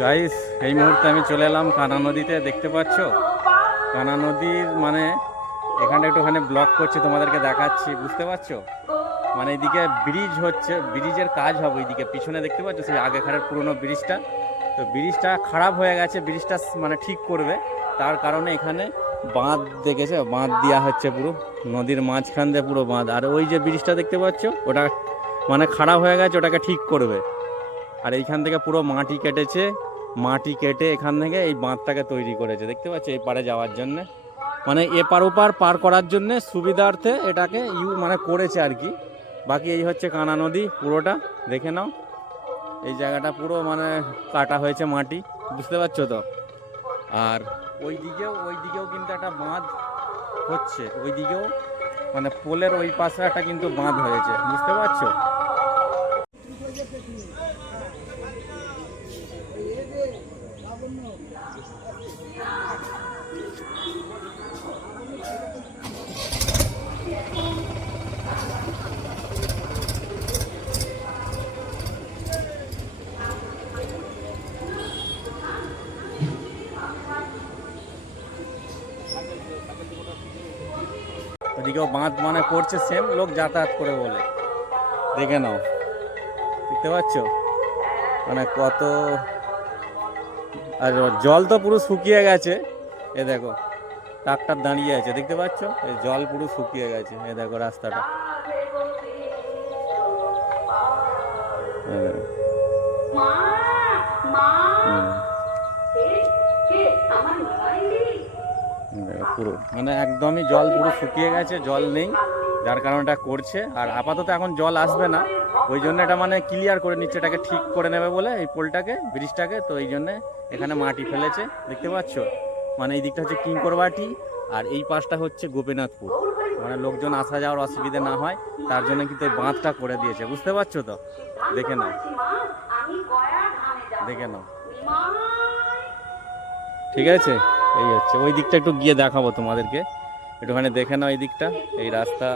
Guys, এই মুহূর্তে আমি চলে এলাম কানা নদীতে। দেখতে পাচ্ছ কানা নদীর মানে এখানটা একটুখানি ব্লক করছে, তোমাদেরকে দেখাচ্ছি। বুঝতে পারছো? মানে এইদিকে ব্রিজ হচ্ছে, ব্রিজের কাজ হবে এইদিকে পিছনে। দেখতে পাচ্ছ সেই আগেকারের পুরনো ব্রিজটা? তো ব্রিজটা খারাপ হয়ে গেছে, ব্রিজটা মানে ঠিক করবে। তার কারণে এখানে বাঁধ দেখেছে, বাঁধ দেওয়া হচ্ছে পুরো নদীর মাঝখান দিয়ে পুরো বাঁধ। আর ওই যে ব্রিজটা দেখতে পাচ্ছ ওটা মানে খারাপ হয়ে গেছে, ওটাকে ঠিক করবে। আর এইখান থেকে পুরো মাটি কেটেছে, মাটি কেটে এখান থেকে এই বাঁধটাকে তৈরি করেছে। দেখতে পাচ্ছ এই পারে যাওয়ার জন্য, মানে এপার ওপার পার করার জন্য সুবিধার্থে এটাকে মানে করেছে আর কি। বাকি এই হচ্ছে কানা নদী পুরোটা, দেখে নাও। এই জায়গাটা পুরো মানে কাটা হয়েছে মাটি, বুঝতে পারছো তো? আর ওই দিকেও কিন্তু একটা বাঁধ হচ্ছে, ওই দিকেও মানে পোলের ওই পাশে একটা কিন্তু বাঁধ হয়েছে, বুঝতে পারছো? ওদিকেও বাঁধ মানে করছে, সেম লোক যাতায়াত করে বলে। দেখে নাও, দেখতে পাচ্ছ মানে কত। আর জল তো পুরো শুকিয়ে গেছে, এ দেখো ট্রাক্টর দাঁড়িয়ে আছে, দেখতে পাচ্ছ? এই জল পুরো শুকিয়ে গেছে, এ দেখো রাস্তাটা। পুরো মানে একদমই জল পুরো শুকিয়ে গেছে, জল নেই, যার কারণে এটা করছে। আর আপাতত এখন জল আসবে না, ওই জন্য এটা মানে ক্লিয়ার করে নিচ্ছে, এটাকে ঠিক করে নেবে বলে এই পোলটাকে, ব্রিজটাকে। তো এই জন্যে এখানে মাটি ফেলেছে, দেখতে পাচ্ছ? মানে এই দিকটা হচ্ছে কিঙ্করবাটি আর এই পাশটা হচ্ছে গোপীনাথপুর। মানে লোকজন আসা যাওয়ার অসুবিধা না হয় তার জন্য কিন্তু এই বাঁধটা করে দিয়েছে, বুঝতে পারছো তো? দেখে নাও, দেখে নাও, ঠিক আছে? এই হচ্ছে ওই দিকটা, একটু গিয়ে দেখাবো তোমাদেরকে, একটুখানি দেখে নাও এই দিকটা, এই রাস্তা।